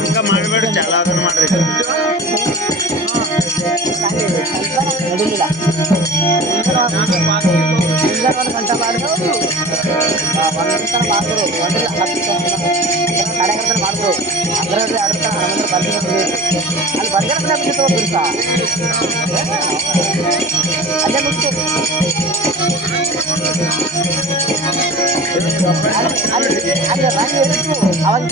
ಹಂಗ ಮಾಡಬೇಡಿ, ಚಾಲ ಅದನ್ನ ಮಾಡ್ರಿ. ಗಂಟೆ ಮಾಡಿದ್ರು ಮಾಡಿದ್ರು ಅಂದ್ರೆ ಅಡ್ತ ಅಲ್ಲಿ ಬಂದಿರ ಬಿಡ್ಸ ಅಲ್ಲೇ ಮುಗಿತು. ಅಲ್ಲಿ ರಾಣಿ ಹೇಳಿದ್ರು ಅವಾಗ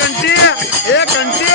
ಕಂಟಿ ಏ ಕಂಟಿ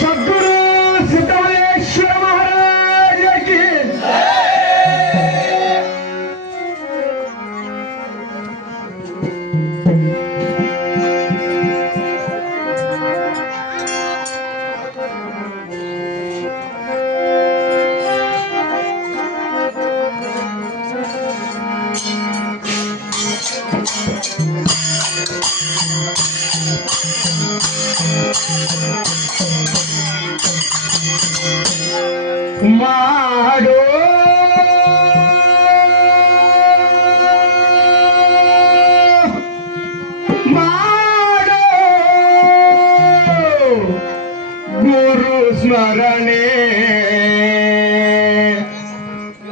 सद्गुरु सिद्धेश्वर महाराज की माडो माडो गुरु स्मरणे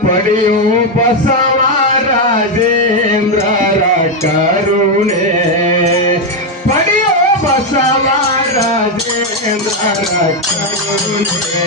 पडियो बसवा राजेंद्र करुणे पडियो बसवा राजेंद्र करुणे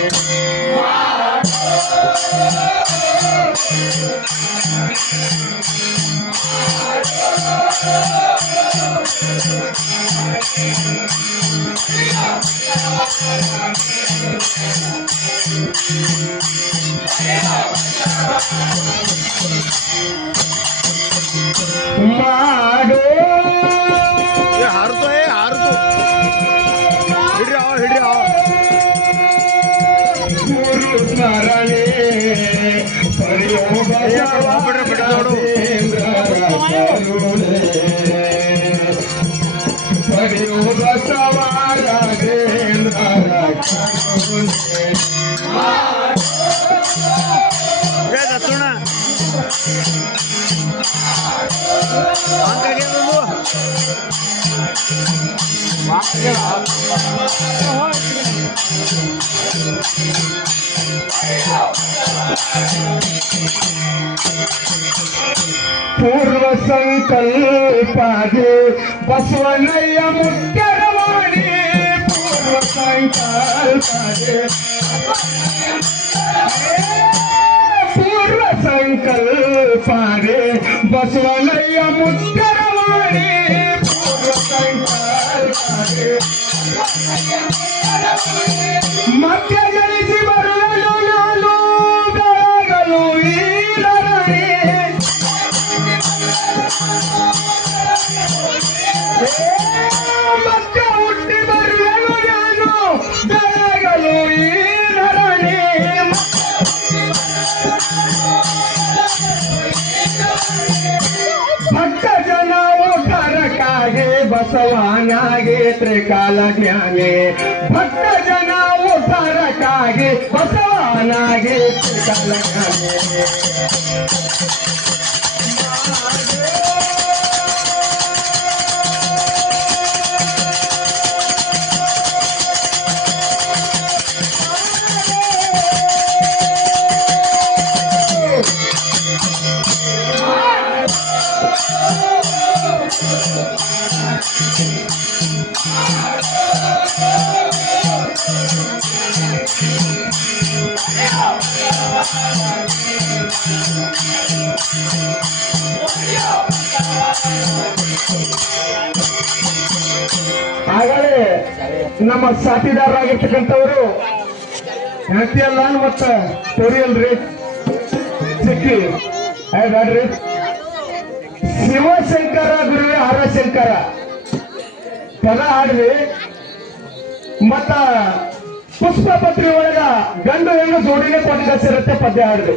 माडो हारतो हिड्री गुरु स्मरणे पडियो पडियो बसवा राजेंद्र करुणे ದತ್ತೋಣ ಹಂಗಾಗಿ पूर्व संकल्पादे बसवनಯ್ಯ मुक्तरवाणी पूर्व संकल्पादे पूर्व संकल्पादे बसवनಯ್ಯ मुक्तरवाणी पूर्व संकल्पादे मध्य जनिಸಿ ಬರಲು ನಾನು ಬೆಳಗಲು ಈರನೇ ಮತ್ತೆ ಹುಟ್ಟಿ ಬರಲು ನಾನು ಬೆಳಗಲು ಈರನೇ ಭಕ್ತ ಜನ ಉದ್ಧಾರಕ್ಕಾಗಿ ಬಸವನಾಗಿ ತ್ರಿಕಾಲ ಜ್ಞಾನಿ ಭಕ್ತ ಜನ ಉದ್ಧಾರಕ್ಕಾಗಿ ಕಾಗಿ ಬಸವನಾಗಿ ತ್ರಿಕಾಲಜ್ಞಾನಿ. ಹಾಗಾದ್ರೆ ನಮ್ಮ ಸಾಥಿದಾರರಾಗಿರ್ತಕ್ಕಂಥವರು ಹೆಂಡತಿಯಲ್ಲ ಮತ್ತ ಸ್ಟೋರಿ ಅಲ್ರಿ ಸಿಕ್ಕಿ ಬ್ಯಾಡ್ರಿ ಶಿವಶಂಕರ ಗುರುವೆ ಹರಶಂಕರ ಪದ ಹಾಡ್ರಿ ಮತ್ತ ಪುಷ್ಪ ಪತ್ರಿ ಒಳಗ ಗಂಡು ಹೆಣ್ಣು ಜೋಡಿನೇ ಕೊಟ್ಟಿರುತ್ತೆ ಪದ್ಯ ಹಾಡ್ರಿ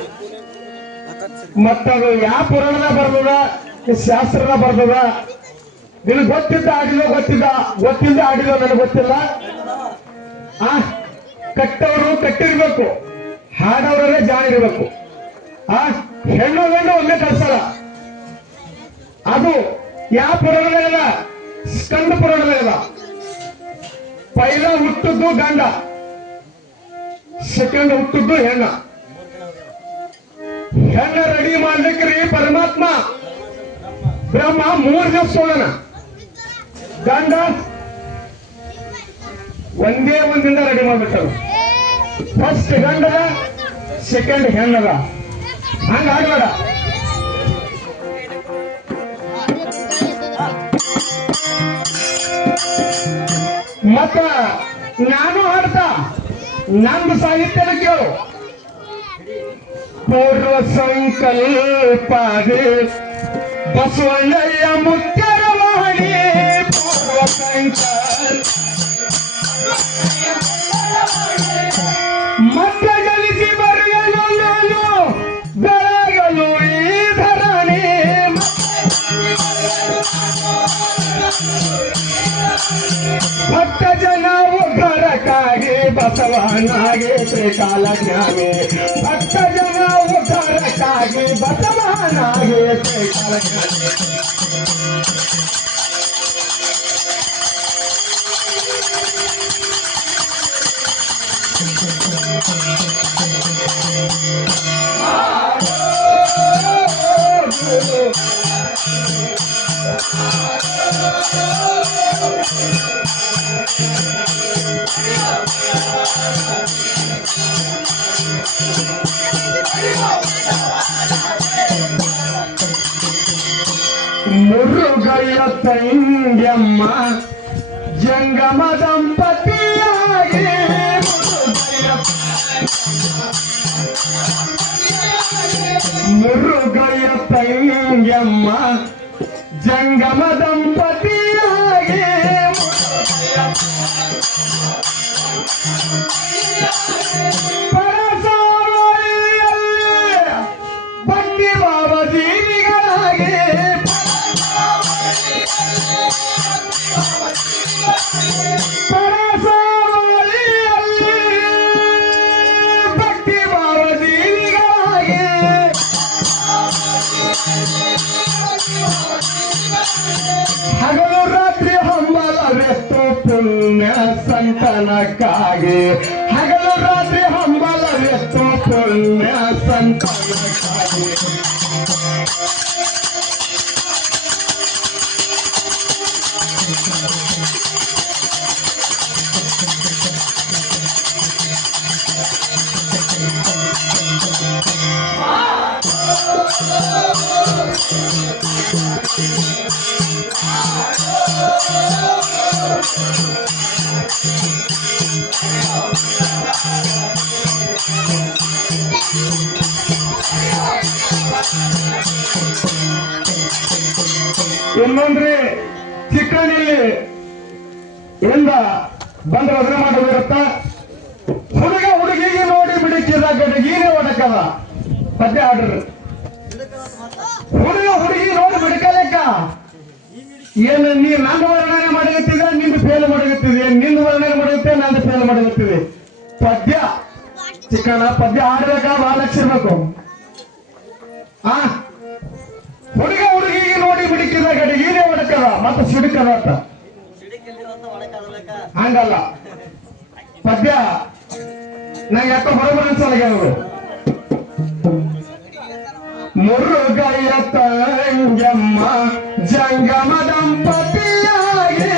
ಮತ್ತದು ಯಾವ ಪುರಾಣದ ಬರ್ದದ ಶಾಸ್ತ್ರದ ಬರ್ದದ ನಿನಗೆ ಗೊತ್ತಿದ್ದ ಆಡಿಲ್ಲ ಗೊತ್ತಿದ್ದ ಆಡಿಲ್ಲ ನನಗೆ ಗೊತ್ತಿಲ್ಲ ಆ ಕಟ್ಟವರು ಕಟ್ಟಿರ್ಬೇಕು ಹಾಡವರೇ ಜಾಣ ಇರ್ಬೇಕು ಆ ಹೆಣ್ಣು ಗಂಡು ಒಮ್ಮೆ ಕಳ್ಸಲ್ಲ ಅದು ಯಾವ ಪುರಾಣದಾಗ ಸ್ಕಂದ ಪುರಾಣದಾಗ ಪೈಲ ಹುಟ್ಟದ್ದು ಗಂಡ ಸೆಕೆಂಡ್ ಹುಟ್ಟದ್ದು ಹೆಣ್ಣ ರೆಡಿ ಮಾಡ್ಲಿಕ್ರಿ ಪರಮಾತ್ಮ ಬ್ರಹ್ಮ 3 ದಿವಸ ಹೋಗೋಣ ಗಂಡ ಒಂದೇ ಒಂದಿಂದ ರೆಡಿ ಮಾಡ್ಬಿಟ್ಟಾರ ಫಸ್ಟ್ ಗಂಡದ ಸೆಕೆಂಡ್ ಹೆಣ್ಣದ ಹಂಗ ಆಗ್ಬೇಡ ಮತ್ತ ನಾನು ಹಾಡ್ತಾ ನಂದು ಸಾಹಿತ್ಯದ ಕೇಳು ಪೂರ್ವ ಸಂಕಲ್ಪದೆ ಬಸವಣ್ಣಯ್ಯ ಮುಖ್ಯರ ಮಾಡಿ ಪೂರ್ವ ಸಂಕಲ್ಪ ಮತ್ತೆ ಗಳಿಸಿ ಬರೆಯಲು ನಾನು ಬೆಳಗಲು ಈ ಧರಣಿ ಭಕ್ತ ಜನ ಉದ್ಧಾರಕ್ಕಾಗಿ ಬಸವನಾಗಿ ತ್ರಿಕಾಲಜ್ಞಾನಿ ಭಕ್ತ ಜನ ಉದ್ಧಾರಕ್ಕಾಗಿ ಬಸವನಾಗಿ ತ್ರಿಕಾಲಜ್ಞಾನಿ ಮುರುಗಯ್ಯ ತಂಗ್ಯಮ್ಮ ಜಂಗಮ ದಂಪತಿಯಾಗಿ ಮುರುಗಯ್ಯ ತಂಗ್ಯಮ್ಮ ಜಂಗಮ ದಂಪತಿಯಾಗಿ ಬಂಡಿ ಬಾಬ ಜೀವಿಗಳಾಗಿ ಭಕ್ತಿ ಭಾವ ಜೀವಿಗಳಾಗಿ ಹಗಲು ರಾತ್ರಿ ಹಂಬಲವೆತ್ತು ಪುಣ್ಯ ಸಂತಾನಕ್ಕಾಗಿ ಹಗಲು ರಾತ್ರಿ ಹಂಬಲವೆತ್ತು ಪುಣ್ಯ ಸಂತಾನಕ್ಕಾಗಿ ಇನ್ನೊಂದ್ರಿ ಚಿಕ್ಕಣಿಯಲ್ಲಿ ಎಂದ ಬಂದ ವದನೆ ಮಾಡೋದಿರುತ್ತ ಹುಡುಗ ಹುಡುಗಿಗೆ ನೋಡಿ ಬಿಡಿಸಿದ ಗಡಗೀನೆ ಒಡಕಲ್ಲ ಪದ್ಯ ಆಡ್ರಿ ಹುಡುಗ ಹುಡುಗಿ ನೋಡಿ ಬಿಡ್ಕಲೆಕ್ಕ ಏನು ನೀ ನನ್ನ ವರ್ಣನೆ ಮಾಡಗತ್ತಿದೆ ನಿಂದು ಫೇಲ್ ಮಾಡಗತ್ತಿದೆ ನಿಂದು ವರ್ಣನೆ ಮಾಡುತ್ತೆ ನಂದು ಫೇಲ್ ಮಾಡಗತ್ತಿದೆ ಪದ್ಯ ಚಿಕ್ಕಣ್ಣ ಪದ್ಯ ಹಾಡ್ಬೇಕಾ ಬಾಲಕ್ಷಿರ್ಬೇಕು ಆ ಹುಡುಗ ಹುಡುಗಿಗೆ ನೋಡಿ ಬಿಡಿಕಿದ ಗಡಿಗೀನೇ ಹೊಡಕದ ಮತ್ತೆ ಸಿಡುಕದ ಅಂತ ಹಂಗಲ್ಲ ಪದ್ಯ ನಂಗೆ ಯಾಕೋ ಬರೋಬರ ಅನ್ಸಲ್ಲ ಅವರು ಮುರುಗಯ್ಯ ತಂಗಮ್ಮ ಜಂಗಮ ದಂಪತಿಯಾಗಿ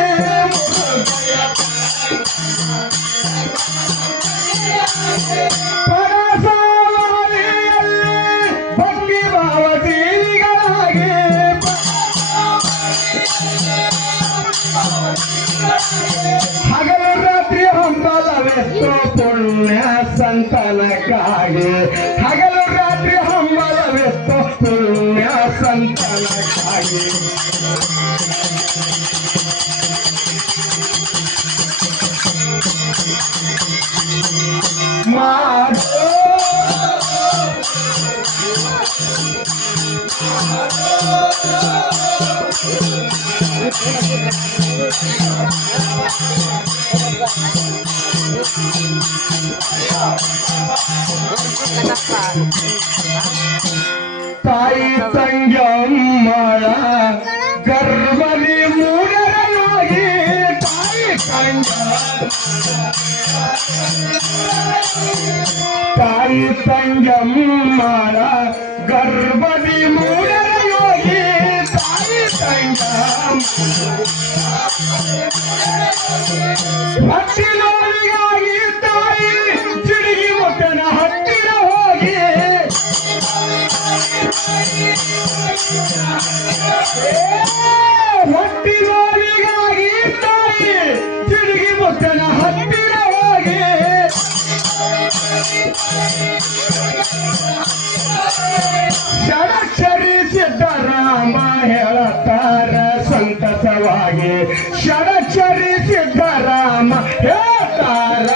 ಭಕ್ತಿ ಭಾವತೀರಿಗಳಾಗಿ ಹಗಲು ರಾತ್ರಿ ಹಂಬಲವೆತ್ತು ಪುಣ್ಯ ಸಂತಾನಕ್ಕಾಗಿ ಹಗಲು ರಾತ್ರಿ ಹಂಬಲವೆತ್ತು ಪುಣ್ಯ ಸಂತಾನಕ್ಕಾಗಿ ಮಾಡೋ ತಾಯಿ ತಂಗಮ್ಮಳ ಗರ್ಭದಿ ಮೂಡರನಾಗಿ ತಾಯಿ ತಂಗಮ್ಮಳ ಗರ್ಭದಿ ಮೂಡರನಾಗಿ ತಾಯಿ ತಂಗಮ್ಮ ಹತ್ತಿರವಾಗಿ ತಾಯಿ ಚಿಡಿಗಿ ಮುಟ್ಟನ ಹತ್ತಿರ ಹೋಗಿ ಹೊಟ್ಟಿರೋರಿಗಾಗಿ ತಾಯಿ ಚಿಡಿಗಿ ಮುಟ್ಟನ ಹತ್ತಿರ ಹೋಗಿ ಷಡಕ್ಷರಿ ಸಿದ್ದರಾಮ ಹೇಳತಾರ ಸಂತಸವಾಗಿ ಷಡಕ್ಷರಿ ಸಿದ್ದರಾಮ ಹೇಳ್ತಾರ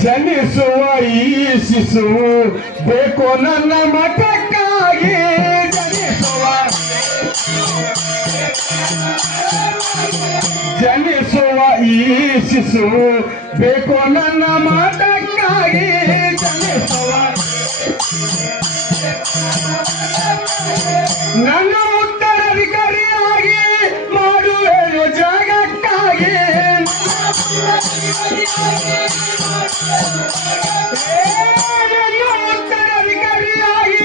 ಜನಿಸುವ ಈ ಶಿಶುವು ಬೇಕು ನನ್ನ ಮಠಕ್ಕಾಗಿ ಜನಿಸುವ ಈ ಶಿಶುವು ಬೇಕು ನನ್ನ ಮಠಕ್ಕಾಗಿ ಜನಿಸುವ ನನ್ನ ಉತ್ತರಾಧಿಕಾರಿಯಾಗಿ ಮಾಡುವೆನು ಜಗಕ್ಕಾಗಿ ನನ್ನ ಉತ್ತರಾಧಿಕಾರಿಯಾಗಿ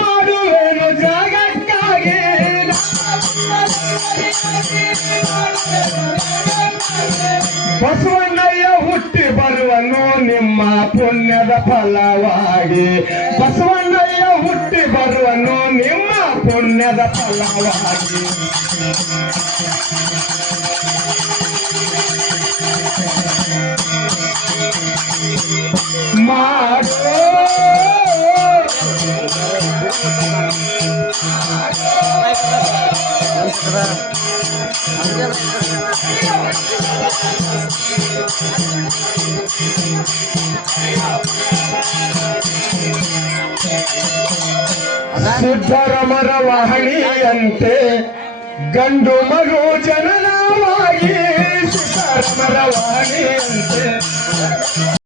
ಮಾಡುವೆನು ಜಗಕ್ಕಾಗಿ ಬಸವಣ್ಣಯ್ಯ ಹುಟ್ಟಿ ಬರುವನು ನಿಮ್ಮ ಪುಣ್ಯದ ಫಲವಾಗಿ ಬಸವಣ್ಣಯ್ಯ ಹುಟ್ಟಿ ಬರುವನು ನಿಮ್ಮ ಪುಣ್ಯದ ಫಲವಾಗಿ ಮಾಡೋ ಸಿದ್ದರಾಮರ ವಾಹಣಿಯಂತೆ ಗಂಡು ಮಗು ಜನನವಾಗಿ ಸಿದ್ದರಾಮರ ವಾಹಣಿಯಂತೆ